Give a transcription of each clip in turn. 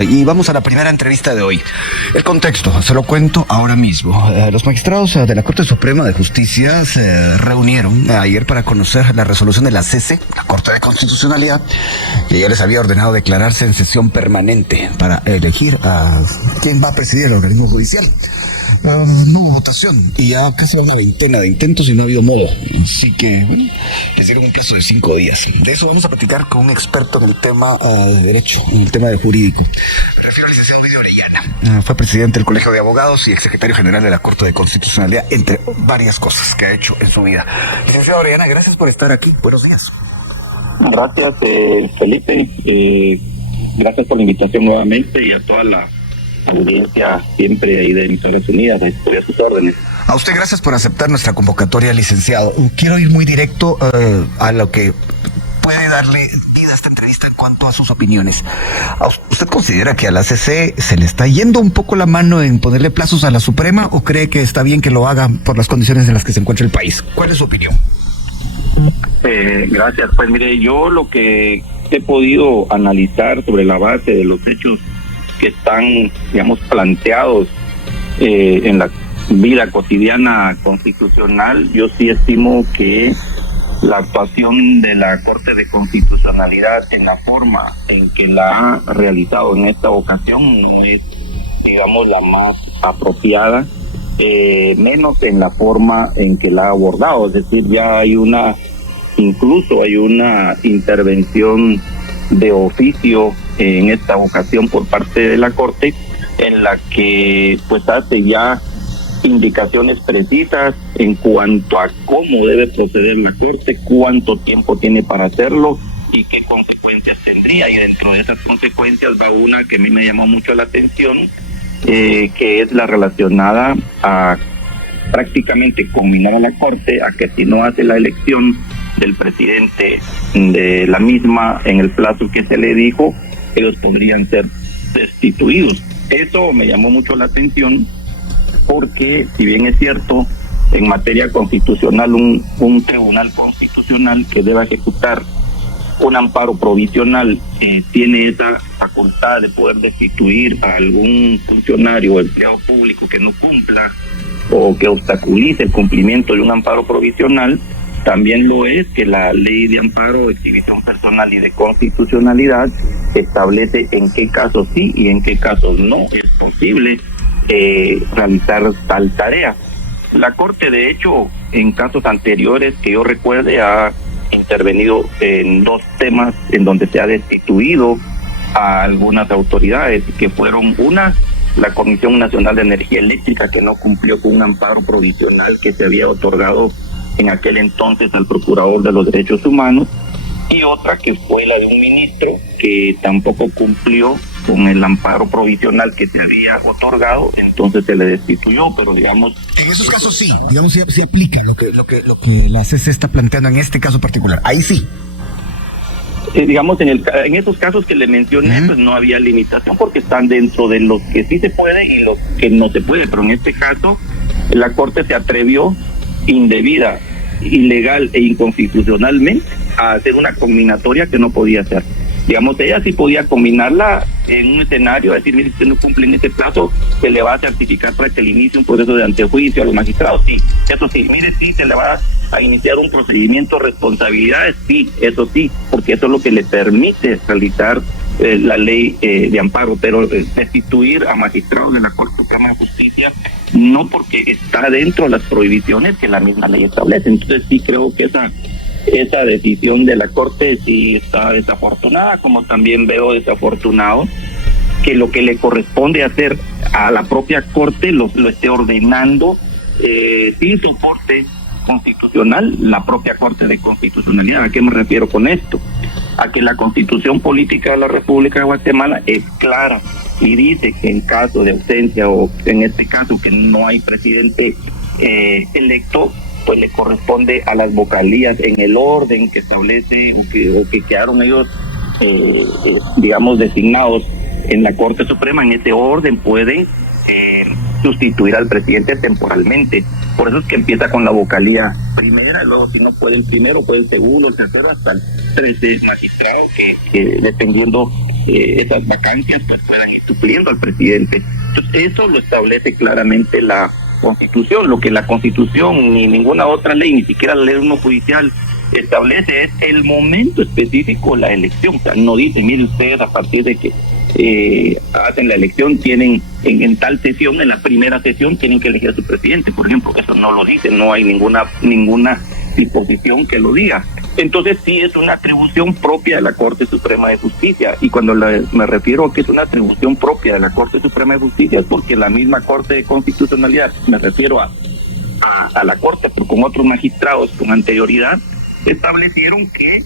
Y vamos a la primera entrevista de hoy. El contexto, se lo cuento ahora mismo. Los magistrados de la Corte Suprema de Justicia se reunieron ayer para conocer la resolución de la CC, la Corte de Constitucionalidad, que ya les había ordenado declararse en sesión permanente para elegir a quién va a presidir el organismo judicial. No hubo votación y ya casi una veintena de intentos y no ha habido modo. Así que, bueno, les dieron un plazo de 5 días. De eso vamos a platicar con un experto en el tema de derecho, en el tema de jurídico. Me refiero al licenciado Ovidio Orellana. Fue presidente del Colegio de Abogados y exsecretario general de la Corte de Constitucionalidad, entre varias cosas que ha hecho en su vida. Licenciado Orellana, gracias por estar aquí. Buenos días. Gracias, Felipe. Gracias por la invitación nuevamente y a toda la audiencia siempre ahí de Emisoras Unidas. Estoy a sus órdenes. A usted gracias por aceptar nuestra convocatoria, licenciado. Quiero ir muy directo a lo que puede darle vida a esta entrevista en cuanto a sus opiniones. ¿Usted considera que a la CC se le está yendo un poco la mano en ponerle plazos a la Suprema o cree que está bien que lo haga por las condiciones en las que se encuentra el país? ¿Cuál es su opinión? Gracias. Pues mire, yo lo que he podido analizar sobre la base de los hechos que están, digamos, planteados en la vida cotidiana constitucional, yo sí estimo que la actuación de la Corte de Constitucionalidad en la forma en que la ha realizado en esta ocasión no es, digamos, la más apropiada, menos en la forma en que la ha abordado. Es decir, ya incluso hay una intervención de oficio en esta ocasión por parte de la Corte, en la que pues hace ya indicaciones precisas en cuanto a cómo debe proceder la Corte, cuánto tiempo tiene para hacerlo y qué consecuencias tendría. Y dentro de esas consecuencias va una que a mí me llamó mucho la atención, que es la relacionada a prácticamente combinar a la Corte a que si no hace la elección del presidente de la misma en el plazo que se le dijo, ellos podrían ser destituidos. Eso me llamó mucho la atención porque, si bien es cierto, en materia constitucional, un tribunal constitucional que deba ejecutar un amparo provisional tiene esa facultad de poder destituir a algún funcionario o empleado público que no cumpla o que obstaculice el cumplimiento de un amparo provisional. También lo es que la Ley de Amparo, Exhibición Personal y de Constitucionalidad establece en qué casos sí y en qué casos no es posible realizar tal tarea. La Corte, de hecho, en casos anteriores que yo recuerde, ha intervenido en 2 temas en donde se ha destituido a algunas autoridades, que fueron la Comisión Nacional de Energía Eléctrica, que no cumplió con un amparo provisional que se había otorgado en aquel entonces al Procurador de los Derechos Humanos, y otra que fue la de un ministro que tampoco cumplió con el amparo provisional que se había otorgado, entonces se le destituyó. Pero digamos, en esos casos sí, digamos, sí aplica lo que la CC está planteando en este caso particular. Ahí sí. Digamos, en esos casos que le mencioné, pues no había limitación porque están dentro de los que sí se puede y los que no se puede. Pero en este caso, la Corte se atrevió indebida, ilegal e inconstitucionalmente a hacer una combinatoria que no podía hacer. Digamos, ella sí podía combinarla en un escenario, decir, mire, si usted no cumple en este plazo, se le va a certificar para que le inicie un proceso de antejuicio a los magistrados. Sí, eso sí, mire, sí, se le va a iniciar un procedimiento de responsabilidades, sí, eso sí, porque eso es lo que le permite realizar la ley de amparo, pero destituir a magistrados de la Corte Suprema de Justicia no, porque está dentro de las prohibiciones que la misma ley establece. Entonces sí creo que esa decisión de la Corte sí está desafortunada, como también veo desafortunado que lo que le corresponde hacer a la propia Corte lo esté ordenando sin soporte constitucional la propia Corte de Constitucionalidad. ¿A qué me refiero con esto? A que la Constitución Política de la República de Guatemala es clara y dice que en caso de ausencia, o en este caso que no hay presidente electo, pues le corresponde a las vocalías en el orden que establece o que quedaron ellos digamos designados en la Corte Suprema. En ese orden pueden sustituir al presidente temporalmente. Por eso es que empieza con la vocalía primera, y luego si no puede el primero, puede el segundo, el tercero, hasta el 13 magistrado, que dependiendo esas vacancias pues puedan ir supliendo al presidente. Entonces eso lo establece claramente la Constitución. Lo que la Constitución ni ninguna otra ley, ni siquiera la ley 1 judicial establece es el momento específico de la elección. O sea, no dice, mire ustedes, a partir de que hacen la elección, tienen en tal sesión, en la primera sesión, tienen que elegir a su presidente, por ejemplo. Eso no lo dice, no hay ninguna disposición que lo diga. Entonces sí es una atribución propia de la Corte Suprema de Justicia, y cuando me refiero a que es una atribución propia de la Corte Suprema de Justicia es porque la misma Corte de Constitucionalidad, me refiero a la Corte, pero con otros magistrados con anterioridad, establecieron que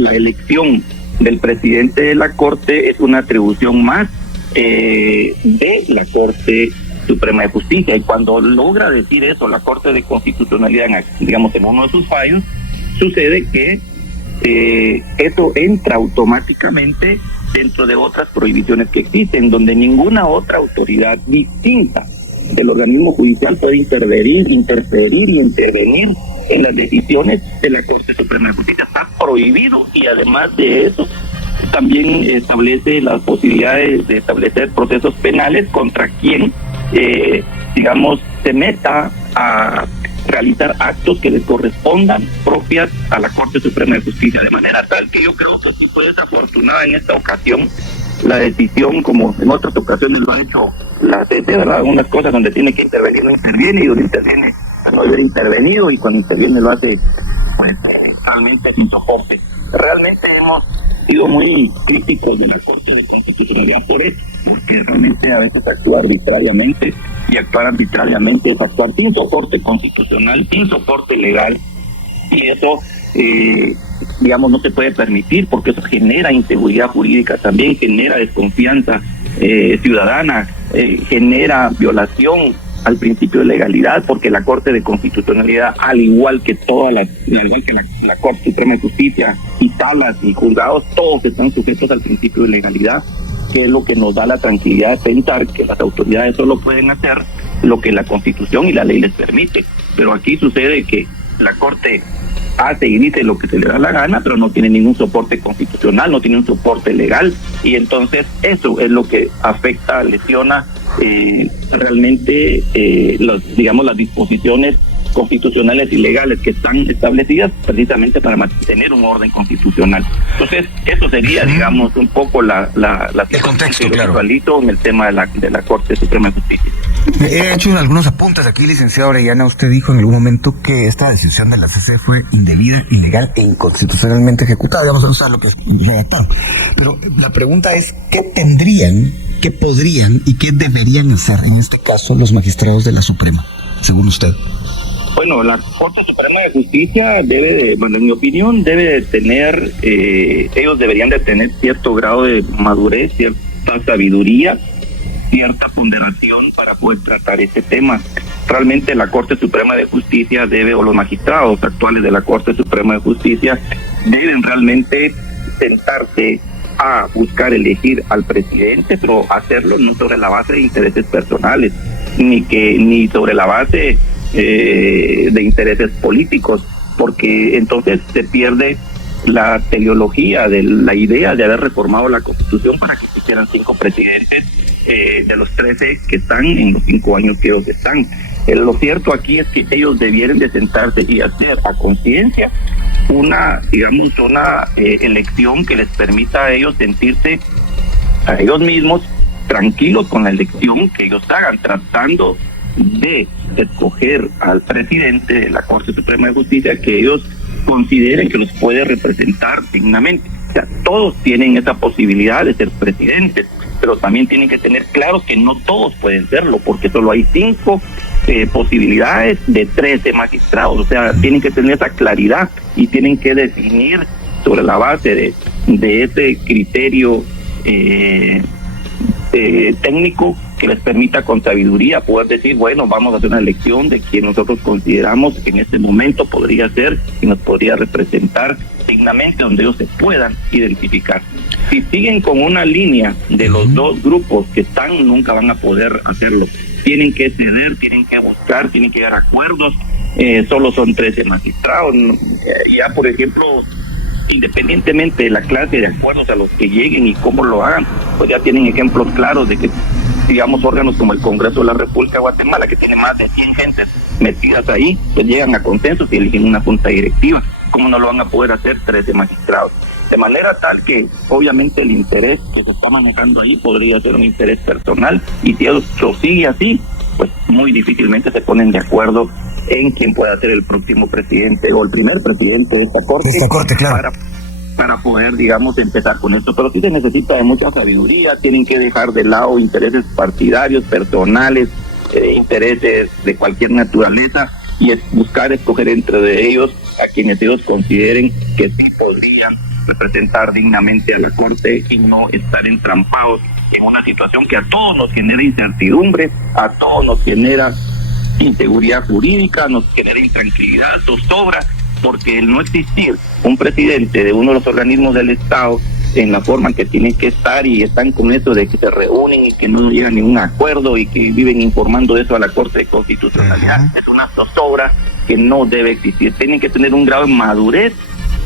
la elección del presidente de la Corte es una atribución más de la Corte Suprema de Justicia. Y cuando logra decir eso la Corte de Constitucionalidad, digamos, en uno de sus fallos, sucede que eso entra automáticamente dentro de otras prohibiciones que existen, donde ninguna otra autoridad distinta del organismo judicial puede interferir y intervenir en las decisiones de la Corte Suprema de Justicia. Está prohibido, y además de eso también establece las posibilidades de establecer procesos penales contra quien digamos se meta a realizar actos que les correspondan propias a la Corte Suprema de Justicia, de manera tal que yo creo que sí fue desafortunada en esta ocasión la decisión, como en otras ocasiones lo ha hecho la CC, ¿verdad? Algunas cosas donde tiene que intervenir no interviene, y donde interviene a no haber intervenido, y cuando interviene lo hace pues realmente sin soporte. Realmente hemos sido muy críticos de la Corte de Constitucionalidad por eso, porque realmente a veces actúa arbitrariamente, y actuar arbitrariamente es actuar sin soporte constitucional, sin soporte legal, y eso digamos no se puede permitir, porque eso genera inseguridad jurídica, también genera desconfianza ciudadana, genera violación al principio de legalidad, porque la Corte de Constitucionalidad, al igual que la Corte Suprema de Justicia y salas y juzgados, todos están sujetos al principio de legalidad, que es lo que nos da la tranquilidad de pensar que las autoridades solo pueden hacer lo que la Constitución y la ley les permite. Pero aquí sucede que la Corte hace y dice lo que se le da la gana, pero no tiene ningún soporte constitucional, no tiene un soporte legal, y entonces eso es lo que afecta, lesiona realmente las disposiciones constitucionales y legales que están establecidas precisamente para mantener un orden constitucional. Entonces eso sería, digamos, un poco el contexto, claro, en el tema de la Corte Suprema de Justicia. He hecho algunos apuntes aquí, licenciado Orellana. Usted dijo en algún momento que esta decisión de la CC fue indebida, ilegal e inconstitucionalmente ejecutada. Digamos, no sabe lo que es redactado. Pero la pregunta es, ¿qué tendrían, qué podrían y qué deberían hacer en este caso los magistrados de la Suprema, según usted? Bueno, la Corte Suprema de Justicia en mi opinión, debe de tener, ellos deberían de tener cierto grado de madurez, cierta sabiduría, cierta ponderación para poder tratar este tema. Realmente la Corte Suprema de Justicia o los magistrados actuales de la Corte Suprema de Justicia deben realmente sentarse a buscar elegir al presidente, pero hacerlo no sobre la base de intereses personales, ni sobre la base de intereses políticos, porque entonces se pierde la teleología de la idea de haber reformado la Constitución para que existieran 5 presidentes de los 13 que están en los 5 años que ellos están. Lo cierto aquí es que ellos debieran de sentarse y hacer a conciencia una elección que les permita a ellos sentirse a ellos mismos tranquilos con la elección que ellos hagan, tratando de escoger al presidente de la Corte Suprema de Justicia que ellos consideren que los puede representar dignamente. O sea, todos tienen esa posibilidad de ser presidentes, pero también tienen que tener claro que no todos pueden serlo, porque solo hay 5 posibilidades de 13 magistrados. O sea, tienen que tener esa claridad y tienen que definir sobre la base de ese criterio técnico que les permita con sabiduría poder decir, bueno, vamos a hacer una elección de quien nosotros consideramos que en este momento podría ser y nos podría representar dignamente, donde ellos se puedan identificar. Si siguen con una línea de los dos grupos que están, nunca van a poder hacerlo. Tienen que ceder, tienen que buscar, tienen que llegar a acuerdos. Solo son 13 magistrados. Ya, por ejemplo, independientemente de la clase de acuerdos a los que lleguen y cómo lo hagan, pues ya tienen ejemplos claros de que, digamos, órganos como el Congreso de la República de Guatemala, que tiene más de 100 gentes metidas ahí, pues llegan a consensos y eligen una junta directiva. ¿Cómo no lo van a poder hacer 13 magistrados? De manera tal que, obviamente, el interés que se está manejando ahí podría ser un interés personal, y si eso sigue así, pues muy difícilmente se ponen de acuerdo en quién pueda ser el próximo presidente o el primer presidente de esta corte, claro, para poder, digamos, empezar con esto. Pero sí se necesita de mucha sabiduría, tienen que dejar de lado intereses partidarios, personales, intereses de cualquier naturaleza, y buscar escoger entre de ellos a quienes ellos consideren que sí podrían representar dignamente a la Corte y no estar entrampados en una situación que a todos nos genera incertidumbre, a todos nos genera inseguridad jurídica, nos genera intranquilidad, zozobra, porque el no existir un presidente de uno de los organismos del Estado en la forma en que tienen que estar, y están con eso de que se reúnen y que no llegan a ningún acuerdo y que viven informando de eso a la Corte de Constitucionalidad, es una zozobra que no debe existir. Tienen que tener un grado de madurez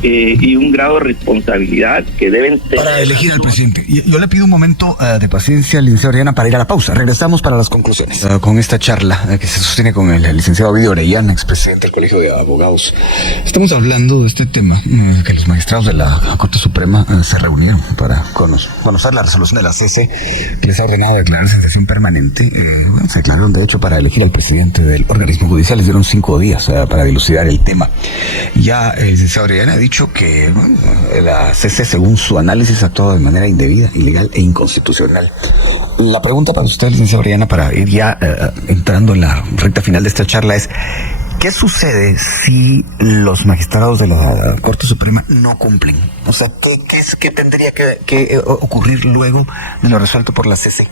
y un grado de responsabilidad que deben ser para elegir al presidente. Yo le pido un momento de paciencia al licenciado Orellana para ir a la pausa. Regresamos para las conclusiones. Con esta charla que se sostiene con el licenciado Ovidio Orellana, expresidente del Colegio de Abogados. Estamos hablando de este tema, que los magistrados de la Corte Suprema se reunieron para conocer la resolución de la CC, que les ha ordenado declararse en sesión permanente. Se declararon, de hecho, para elegir al presidente del organismo judicial. Les dieron 5 días para dilucidar el tema. Ya el licenciado Orellana ha dicho que la CC, según su análisis, ha actuado de manera indebida, ilegal e inconstitucional. La pregunta para usted, licenciado Orellana, para ir ya entrando en la recta final de esta charla, es: ¿qué sucede si los magistrados de la Corte Suprema no cumplen? O sea, ¿qué tendría que ocurrir luego de lo resuelto por la CC?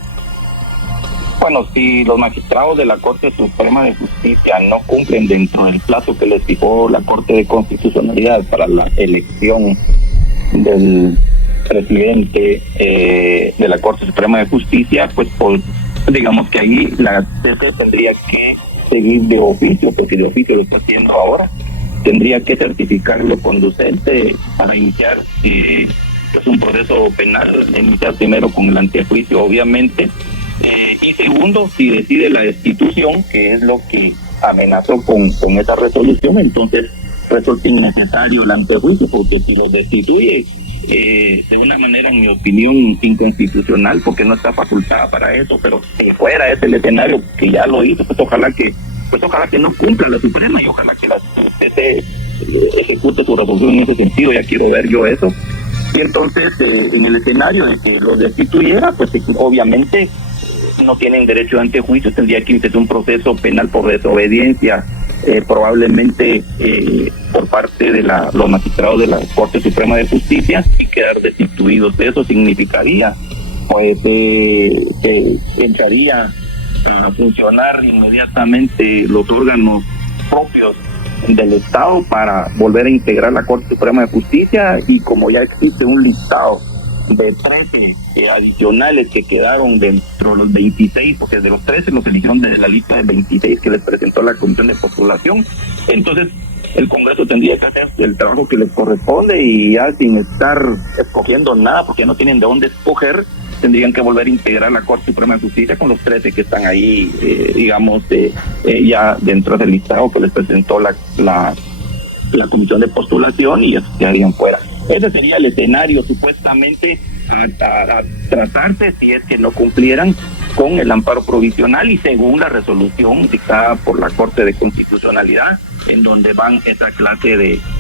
Bueno, si los magistrados de la Corte Suprema de Justicia no cumplen dentro del plazo que les fijó la Corte de Constitucionalidad para la elección del presidente de la Corte Suprema de Justicia, pues digamos que ahí la CC tendría que seguir de oficio, porque de oficio lo está haciendo ahora, tendría que certificarlo conducente para iniciar pues un proceso penal, iniciar primero con el antejuicio, obviamente. Y segundo, si decide la destitución, que es lo que amenazó con esa resolución, entonces resulta innecesario el antejuicio, porque si los destituye de una manera, en mi opinión, inconstitucional, porque no está facultada para eso, pero si fuera ese el escenario que ya lo hizo, pues ojalá que no cumpla la Suprema, y ojalá que la CC ejecute su resolución en ese sentido. Ya quiero ver yo eso. Y entonces, en el escenario de que los destituyera, pues obviamente no tienen derecho de antejuicio, tendría que iniciar un proceso penal por desobediencia, probablemente por parte de los magistrados de la Corte Suprema de Justicia, y quedar destituidos. Eso significaría pues que entraría a funcionar inmediatamente los órganos propios del Estado para volver a integrar la Corte Suprema de Justicia, y como ya existe un listado de 13 adicionales que quedaron dentro de los 26, porque de los 13 los eligieron desde la lista de 26 que les presentó la Comisión de Postulación, entonces el Congreso tendría que hacer el trabajo que les corresponde, y ya sin estar escogiendo nada, porque no tienen de dónde escoger, tendrían que volver a integrar la Corte Suprema de Justicia con los 13 que están ahí, ya dentro del listado que les presentó la Comisión de Postulación, y ya quedarían fuera. Ese sería el escenario supuestamente a tratarse si es que no cumplieran con el amparo provisional, y según la resolución dictada por la Corte de Constitucionalidad, en donde van esa clase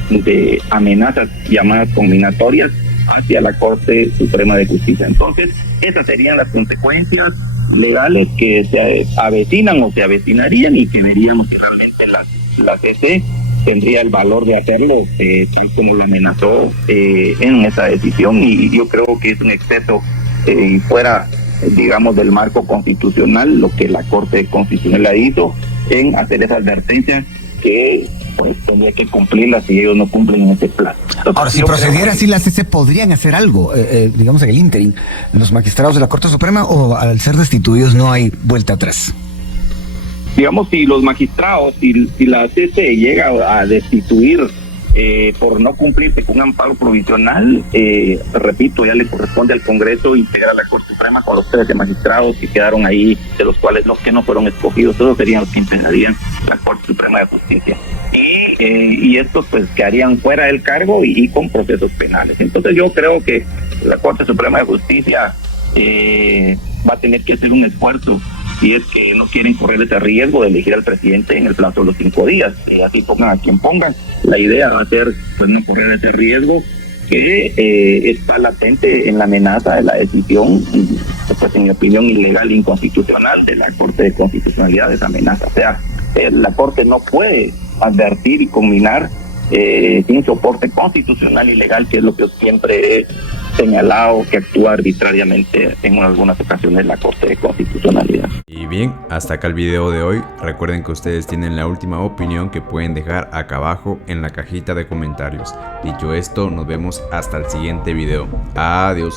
de amenazas llamadas combinatorias hacia la Corte Suprema de Justicia. Entonces, esas serían las consecuencias legales que se avecinan o se avecinarían, y que veríamos que realmente la CC tendría el valor de hacerlo, tal como lo amenazó en esa decisión, y yo creo que es un exceso y fuera, digamos, del marco constitucional lo que la Corte Constitucional hizo en hacer esa advertencia que pues tendría que cumplirla si ellos no cumplen en ese plazo. Entonces, ahora, si procediera así, la CC podrían hacer algo, digamos, en el ínterin, los magistrados de la Corte Suprema, o al ser destituidos no hay vuelta atrás. Digamos, si los magistrados, si la CC llega a destituir por no cumplirse con un amparo provisional, repito, ya le corresponde al Congreso integrar a la Corte Suprema con los 13 magistrados que quedaron ahí, de los cuales los que no fueron escogidos, todos serían los que integrarían la Corte Suprema de Justicia. Y estos pues quedarían fuera del cargo y con procesos penales. Entonces yo creo que la Corte Suprema de Justicia va a tener que hacer un esfuerzo, y es que no quieren correr ese riesgo de elegir al presidente en el plazo de los 5 días. Así pongan a quien pongan, la idea va a ser pues no correr ese riesgo que está latente en la amenaza de la decisión, pues en mi opinión ilegal e inconstitucional de la Corte de Constitucionalidad de esa amenaza. O sea, la Corte no puede advertir y combinar sin soporte constitucional y legal, que es lo que siempre he señalado, que actúa arbitrariamente en algunas ocasiones la Corte de Constitucionalidad. Y bien, hasta acá el video de hoy. Recuerden que ustedes tienen la última opinión que pueden dejar acá abajo en la cajita de comentarios. Dicho esto, nos vemos hasta el siguiente video. Adiós.